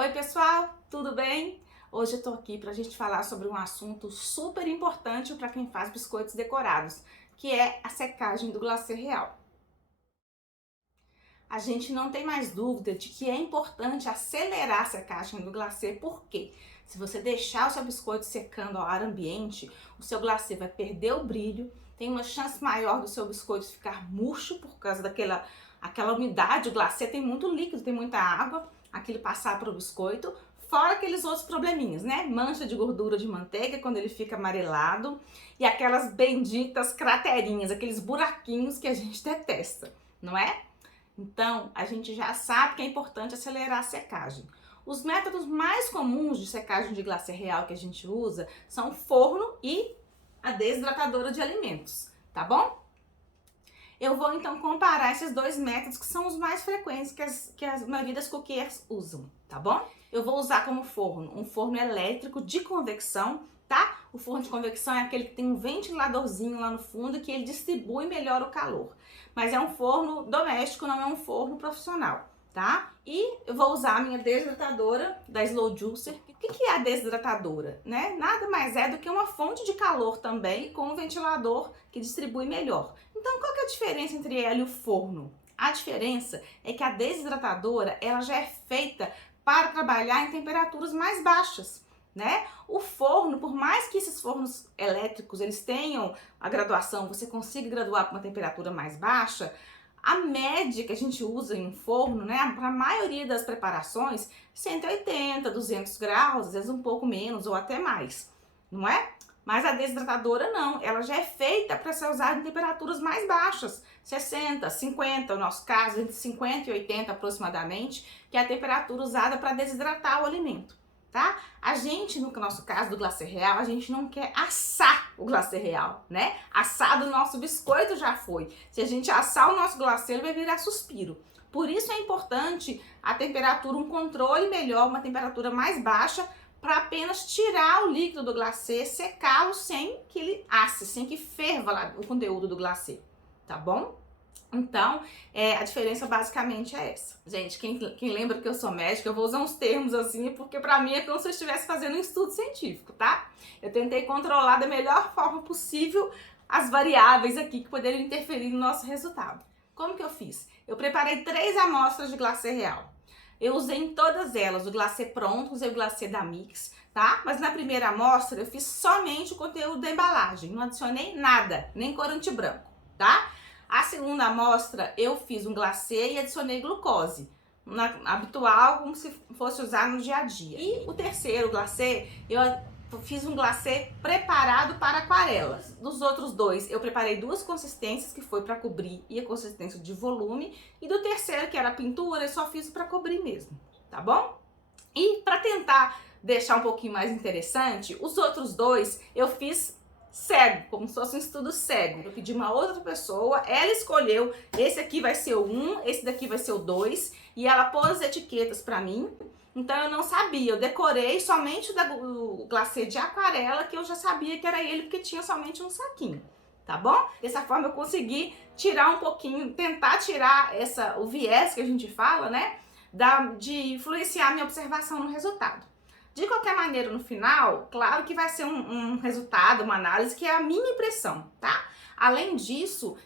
Oi pessoal, tudo bem? Hoje eu tô aqui pra gente falar sobre um assunto super importante para quem faz biscoitos decorados, que é a secagem do glacê real. A gente não tem mais dúvida de que é importante acelerar a secagem do glacê, porque se você deixar o seu biscoito secando ao ar ambiente, o seu glacê vai perder o brilho, tem uma chance maior do seu biscoito ficar murcho por causa daquela umidade. O glacê tem muito líquido, tem muita água, aquilo passar para o biscoito, fora aqueles outros probleminhas, né? Mancha de gordura de manteiga quando ele fica amarelado e aquelas benditas craterinhas, aqueles buraquinhos que a gente detesta, não é? Então, a gente já sabe que é importante acelerar a secagem. Os métodos mais comuns de secagem de glacê real que a gente usa são o forno e a desidratadora de alimentos, tá bom? Eu vou então comparar esses dois métodos que são os mais frequentes que a maioria das cookies usam, tá bom? Eu vou usar como forno um forno elétrico de convecção, tá? O forno de convecção é aquele que tem um ventiladorzinho lá no fundo que ele distribui melhor o calor. Mas é um forno doméstico, não é um forno profissional, tá? E eu vou usar a minha desidratadora da Slow Juicer. O que é a desidratadora, né? Nada mais é do que uma fonte de calor também com um ventilador que distribui melhor. Então, qual que é a diferença entre ela e o forno? A diferença é que a desidratadora, ela já é feita para trabalhar em temperaturas mais baixas, né? O forno, por mais que esses fornos elétricos eles tenham a graduação, você consiga graduar para uma temperatura mais baixa, a média que a gente usa em um forno, né, para a maioria das preparações, 180, 200 graus, às vezes um pouco menos ou até mais, não é? Mas a desidratadora não, ela já é feita para ser usada em temperaturas mais baixas, 60, 50, no nosso caso, entre 50 e 80 aproximadamente, que é a temperatura usada para desidratar o alimento, tá? A gente, no nosso caso do glacê real, a gente não quer assar o glacê real, né? Assado o nosso biscoito já foi. Se a gente assar o nosso glacê, ele vai virar suspiro. Por isso é importante a temperatura, um controle melhor, uma temperatura mais baixa, para apenas tirar o líquido do glacê, secá-lo sem que ele asse, sem que ferva lá o conteúdo do glacê, tá bom? Então, a diferença basicamente é essa. Gente, quem lembra que eu sou médica, eu vou usar uns termos assim, porque pra mim é como se eu estivesse fazendo um estudo científico, tá? Eu tentei controlar da melhor forma possível as variáveis aqui que poderiam interferir no nosso resultado. Como que eu fiz? Eu preparei 3 amostras de glacê real. Eu usei em todas elas o glacê pronto, usei o glacê da Mix, tá? Mas na primeira amostra eu fiz somente o conteúdo da embalagem, não adicionei nada, nem corante branco, tá? A segunda amostra eu fiz um glacê e adicionei glucose, habitual, como se fosse usar no dia a dia. E o terceiro glacê, eu fiz um glacê preparado para aquarelas. Dos outros dois, eu preparei 2 consistências, que foi para cobrir e a consistência de volume. E do terceiro, que era a pintura, eu só fiz para cobrir mesmo, tá bom? E para tentar deixar um pouquinho mais interessante, os outros dois eu fiz cego, como se fosse um estudo cego. Eu pedi uma outra pessoa, ela escolheu, esse aqui vai ser o 1, esse daqui vai ser o 2, e ela pôs as etiquetas para mim. Então eu não sabia, eu decorei somente o glacê de aquarela, que eu já sabia que era ele, porque tinha somente um saquinho, tá bom? Dessa forma eu consegui tirar um pouquinho, tentar tirar o viés que a gente fala, né? De influenciar a minha observação no resultado. De qualquer maneira, no final, claro que vai ser um resultado, uma análise que é a minha impressão, tá? Além disso,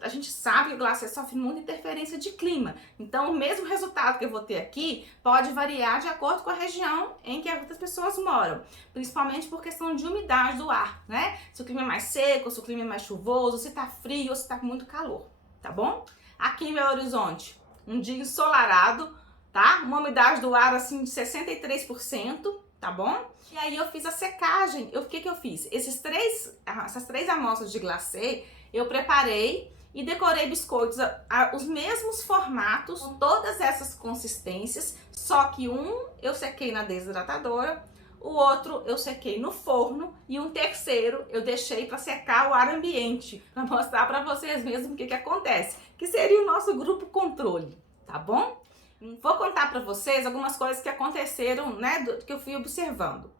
a gente sabe que o glacê sofre muita interferência de clima. Então, o mesmo resultado que eu vou ter aqui pode variar de acordo com a região em que as outras pessoas moram. Principalmente por questão de umidade do ar, né? Se o clima é mais seco, se o clima é mais chuvoso, se tá frio ou se tá com muito calor, tá bom? Aqui em Belo Horizonte, um dia ensolarado, tá? Uma umidade do ar assim de 63%, tá bom? E aí eu fiz a secagem. O que eu fiz? Essas três amostras de glacê, eu preparei e decorei biscoitos os mesmos formatos, com todas essas consistências, só que um eu sequei na desidratadora, o outro eu sequei no forno e um terceiro eu deixei para secar o ar ambiente, para mostrar para vocês mesmo o que acontece, que seria o nosso grupo controle, tá bom? Vou contar para vocês algumas coisas que aconteceram, né, que eu fui observando.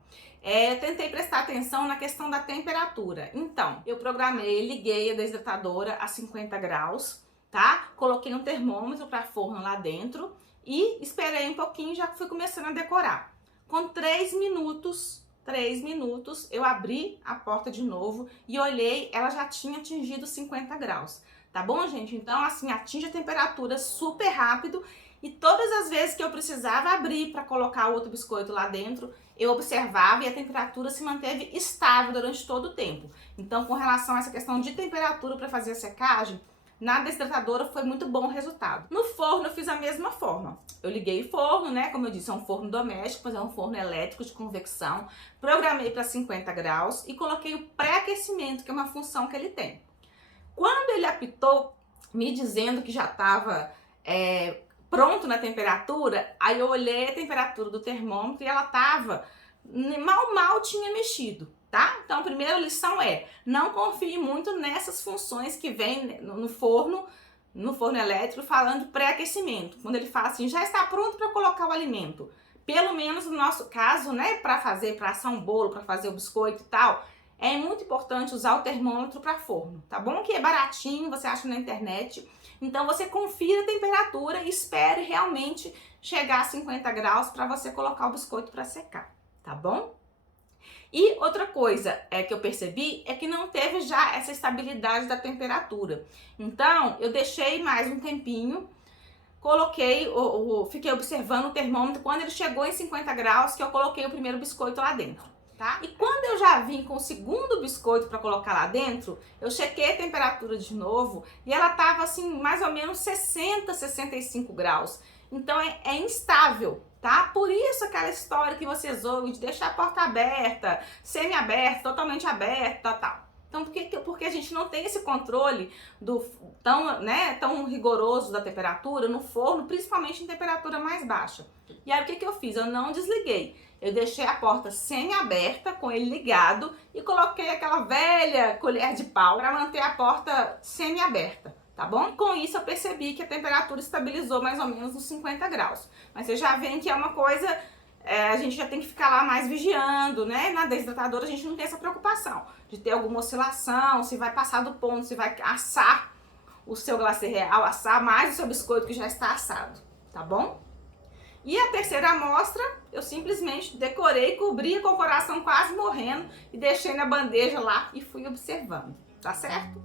Eu tentei prestar atenção na questão da temperatura. Então, eu programei, liguei a desidratadora a 50 graus, tá? Coloquei um termômetro para forno lá dentro e esperei um pouquinho e já fui começando a decorar. Com 3 minutos, eu abri a porta de novo e olhei, ela já tinha atingido 50 graus. Tá bom, gente? Então, assim, atinge a temperatura super rápido e todas as vezes que eu precisava abrir para colocar o outro biscoito lá dentro, eu observava e a temperatura se manteve estável durante todo o tempo. Então, com relação a essa questão de temperatura para fazer a secagem, na desidratadora foi muito bom o resultado. No forno eu fiz a mesma forma. Eu liguei o forno, né? Como eu disse, é um forno doméstico, mas é um forno elétrico de convecção. Programei para 50 graus e coloquei o pré-aquecimento, que é uma função que ele tem. Quando ele apitou, me dizendo que já estava pronto na temperatura, aí eu olhei a temperatura do termômetro e ela estava, mal tinha mexido. Tá? Então a primeira lição é, não confie muito nessas funções que vem no forno elétrico falando de pré-aquecimento. Quando ele fala assim, já está pronto para colocar o alimento. Pelo menos no nosso caso, né, para assar um bolo, para fazer o biscoito e tal, é muito importante usar o termômetro para forno, tá bom? Que é baratinho, você acha na internet. Então você confira a temperatura e espere realmente chegar a 50 graus para você colocar o biscoito para secar, tá bom? E outra coisa que eu percebi é que não teve já essa estabilidade da temperatura. Então, eu deixei mais um tempinho, fiquei observando o termômetro. Quando ele chegou em 50 graus, que eu coloquei o primeiro biscoito lá dentro, tá? E quando eu já vim com o segundo biscoito para colocar lá dentro, eu chequei a temperatura de novo e ela tava assim, mais ou menos 60, 65 graus. Então, é instável. Tá? Por isso aquela história que vocês ouvem de deixar a porta aberta, semi-aberta, totalmente aberta, tal. Então, porque a gente não tem esse controle tão rigoroso da temperatura no forno, principalmente em temperatura mais baixa. E aí, o que eu fiz? Eu não desliguei. Eu deixei a porta semi-aberta, com ele ligado, e coloquei aquela velha colher de pau para manter a porta semi-aberta. Tá bom? Com isso eu percebi que a temperatura estabilizou mais ou menos nos 50 graus. Mas vocês já veem que é uma coisa, a gente já tem que ficar lá mais vigiando, né? Na desidratadora a gente não tem essa preocupação de ter alguma oscilação, se vai passar do ponto, se vai assar o seu glacê real, assar mais o seu biscoito que já está assado, tá bom? E a terceira amostra, eu simplesmente decorei, cobri com o coração quase morrendo e deixei na bandeja lá e fui observando, tá certo?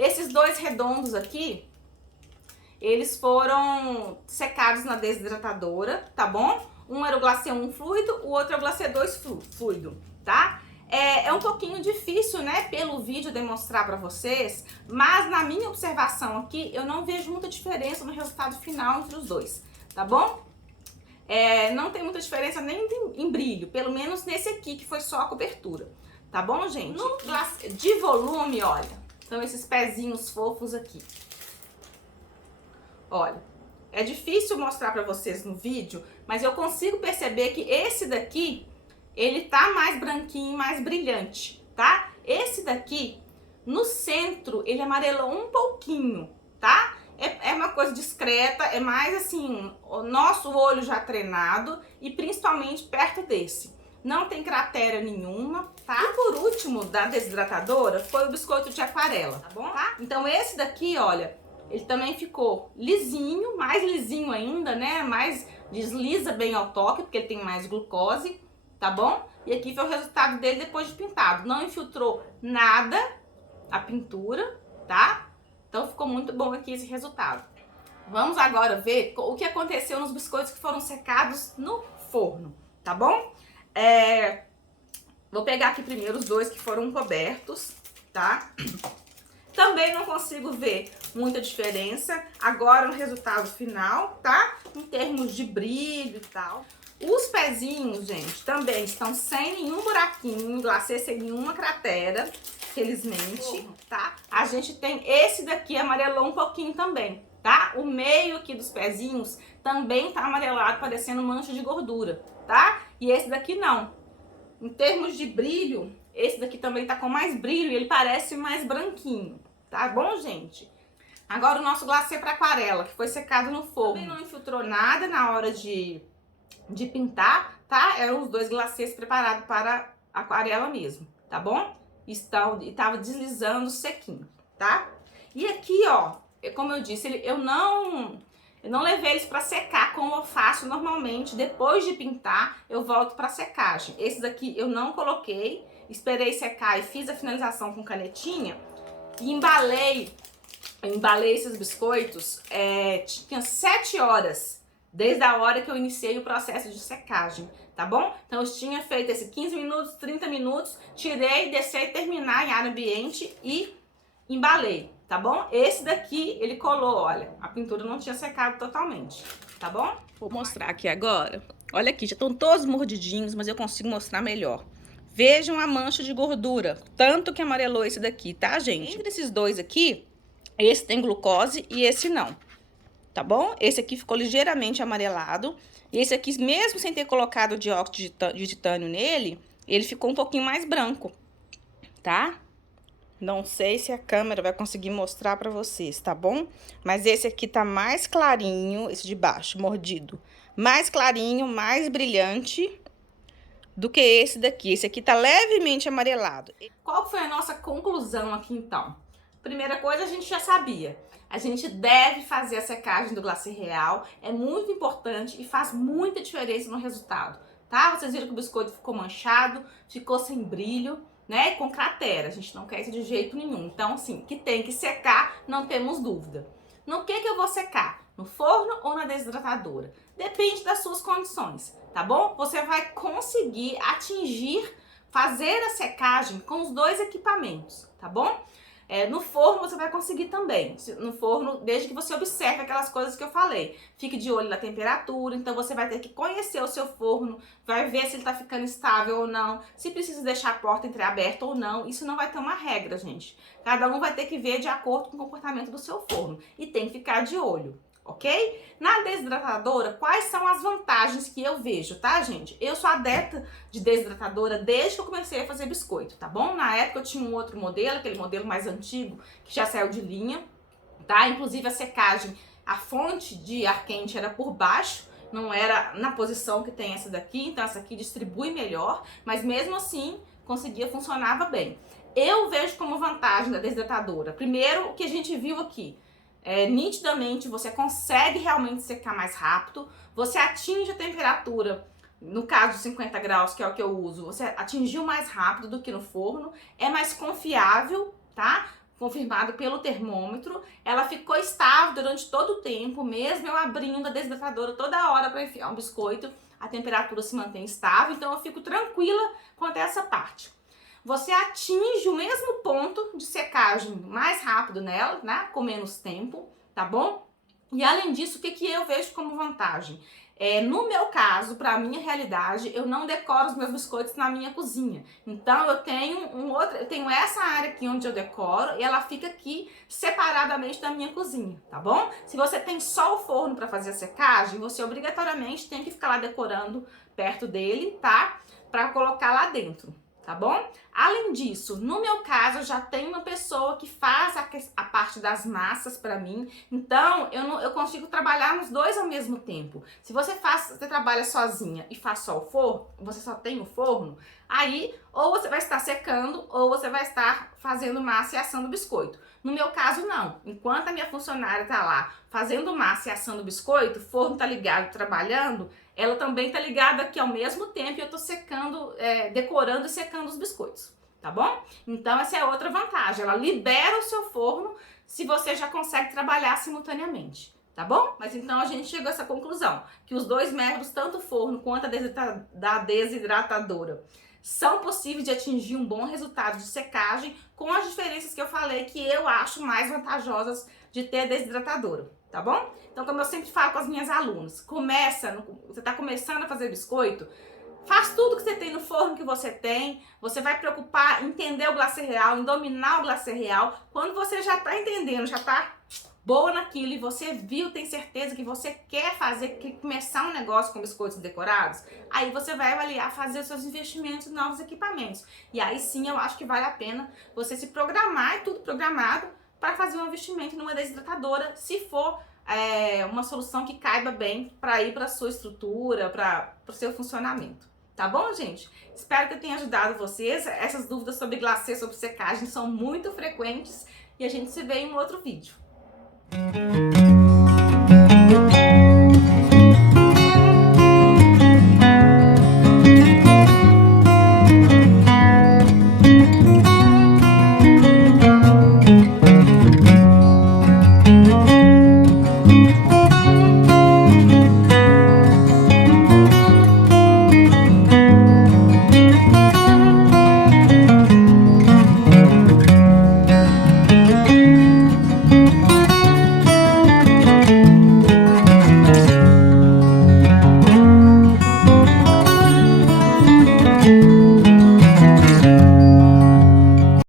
Esses dois redondos aqui, eles foram secados na desidratadora, tá bom? Um era o glacê 1 fluido, o outro é o glacê 2 fluido, tá? É um pouquinho difícil, né, pelo vídeo demonstrar pra vocês, mas na minha observação aqui, eu não vejo muita diferença no resultado final entre os dois, tá bom? Não tem muita diferença nem em brilho, pelo menos nesse aqui, que foi só a cobertura, tá bom, gente? No glacê de volume, olha, são esses pezinhos fofos aqui. Olha, é difícil mostrar pra vocês no vídeo, mas eu consigo perceber que esse daqui, ele tá mais branquinho, mais brilhante, tá? Esse daqui, no centro, ele amarelou um pouquinho, tá? É uma coisa discreta, é mais assim, o nosso olho já treinado e principalmente perto desse. Não tem cratera nenhuma, tá? E por último, da desidratadora, foi o biscoito de aquarela, tá bom? Tá? Então esse daqui, olha, ele também ficou lisinho, mais lisinho ainda, né? Mais desliza bem ao toque, porque ele tem mais glucose, tá bom? E aqui foi o resultado dele depois de pintado. Não infiltrou nada a pintura, tá? Então ficou muito bom aqui esse resultado. Vamos agora ver o que aconteceu nos biscoitos que foram secados no forno, tá bom? Vou pegar aqui primeiro os dois que foram cobertos, tá? Também não consigo ver muita diferença agora no resultado final, tá? Em termos de brilho e tal. Os pezinhos, gente, também estão sem nenhum buraquinho, glacê sem nenhuma cratera, felizmente, tá? A gente tem esse daqui amarelou um pouquinho também, tá? O meio aqui dos pezinhos também tá amarelado, parecendo mancha de gordura, tá? E esse daqui não. Em termos de brilho, esse daqui também tá com mais brilho e ele parece mais branquinho, tá bom, gente? Agora o nosso glacê para aquarela, que foi secado no forno. Também não infiltrou nada na hora de pintar, tá? Eram os dois glacês preparados para aquarela mesmo, tá bom? E tava deslizando sequinho, tá? E aqui, ó, como eu disse, eu não levei eles para secar como eu faço normalmente. Depois de pintar, eu volto para secagem. Esse daqui eu não coloquei, esperei secar e fiz a finalização com canetinha e embalei esses biscoitos, tinha 7 horas desde a hora que eu iniciei o processo de secagem, tá bom? Então eu tinha feito esse 15 minutos, 30 minutos, tirei, deixei terminar em ar ambiente e embalei, tá bom? Esse daqui, ele colou, olha, a pintura não tinha secado totalmente, tá bom? Vou mostrar aqui agora. Olha aqui, já estão todos mordidinhos, mas eu consigo mostrar melhor. Vejam a mancha de gordura, tanto que amarelou esse daqui, tá, gente? Entre esses dois aqui, esse tem glucose e esse não, tá bom? Esse aqui ficou ligeiramente amarelado. E esse aqui, mesmo sem ter colocado dióxido de titânio nele, ele ficou um pouquinho mais branco, tá? Não sei se a câmera vai conseguir mostrar pra vocês, tá bom? Mas esse aqui tá mais clarinho, esse de baixo, mordido. Mais clarinho, mais brilhante do que esse daqui. Esse aqui tá levemente amarelado. Qual foi a nossa conclusão aqui, então? Primeira coisa, a gente já sabia. A gente deve fazer a secagem do glacê real. É muito importante e faz muita diferença no resultado, tá? Vocês viram que o biscoito ficou manchado, ficou sem brilho, né? Com cratera. A gente não quer isso de jeito nenhum. Então, assim, que tem que secar, não temos dúvida. No que eu vou secar? No forno ou na desidratadora? Depende das suas condições, tá bom? Você vai conseguir fazer a secagem com os dois equipamentos, tá bom? No forno você vai conseguir também, no forno, desde que você observe aquelas coisas que eu falei. Fique de olho na temperatura, então você vai ter que conhecer o seu forno, vai ver se ele tá ficando estável ou não, se precisa deixar a porta entreaberta ou não. Isso não vai ter uma regra, gente. Cada um vai ter que ver de acordo com o comportamento do seu forno e tem que ficar de olho, ok? Na desidratadora, quais são as vantagens que eu vejo, tá, gente? Eu sou adepta de desidratadora desde que eu comecei a fazer biscoito, tá bom? Na época eu tinha um outro modelo, aquele modelo mais antigo, que já saiu de linha, tá? Inclusive a secagem, a fonte de ar quente era por baixo, não era na posição que tem essa daqui, então essa aqui distribui melhor, mas mesmo assim funcionava bem. Eu vejo como vantagem da desidratadora, primeiro, o que a gente viu aqui, nitidamente você consegue realmente secar mais rápido, você atinge a temperatura, no caso de 50 graus, que é o que eu uso, você atingiu mais rápido do que no forno, é mais confiável, tá? confirmado pelo termômetro, ela ficou estável durante todo o tempo, mesmo eu abrindo a desidratadora toda hora para enfiar um biscoito, a temperatura se mantém estável, então eu fico tranquila quanto a essa parte. Você atinge o mesmo ponto de secagem mais rápido nela, né? Com menos tempo, tá bom? E além disso, o que eu vejo como vantagem? No meu caso, para a minha realidade, eu não decoro os meus biscoitos na minha cozinha. Então eu tenho essa área aqui onde eu decoro e ela fica aqui separadamente da minha cozinha, tá bom? Se você tem só o forno para fazer a secagem, você obrigatoriamente tem que ficar lá decorando perto dele, tá? Para colocar lá dentro. Tá bom? Além disso, no meu caso, eu já tenho uma pessoa que faz a parte das massas pra mim, então eu consigo trabalhar nos dois ao mesmo tempo. Se você trabalha sozinha e faz só o forno, você só tem o forno, aí ou você vai estar secando ou você vai estar fazendo massa e assando biscoito. No meu caso, não. Enquanto a minha funcionária tá lá fazendo massa e assando biscoito, o forno tá ligado, trabalhando, ela também tá ligada aqui ao mesmo tempo e eu tô secando, decorando e secando os biscoitos, tá bom? Então essa é outra vantagem, ela libera o seu forno se você já consegue trabalhar simultaneamente, tá bom? Mas então a gente chegou a essa conclusão, que os dois métodos, tanto o forno quanto a desidratadora, são possíveis de atingir um bom resultado de secagem, com as diferenças que eu falei que eu acho mais vantajosas de ter a desidratadora, tá bom? Então, como eu sempre falo com as minhas alunas, você está começando a fazer biscoito, faz tudo que você tem no forno que você tem, você vai preocupar em entender o glacê real, em dominar o glacê real. Quando você já está entendendo, já está boa naquilo e você viu, tem certeza que você quer começar um negócio com biscoitos decorados, aí você vai avaliar fazer os seus investimentos em novos equipamentos. E aí sim eu acho que vale a pena você se programar, é tudo programado, para fazer um investimento numa desidratadora, se for uma solução que caiba bem para ir para a sua estrutura, para o seu funcionamento. Tá bom, gente? Espero que eu tenha ajudado vocês. Essas dúvidas sobre glacê, sobre secagem são muito frequentes e a gente se vê em um outro vídeo.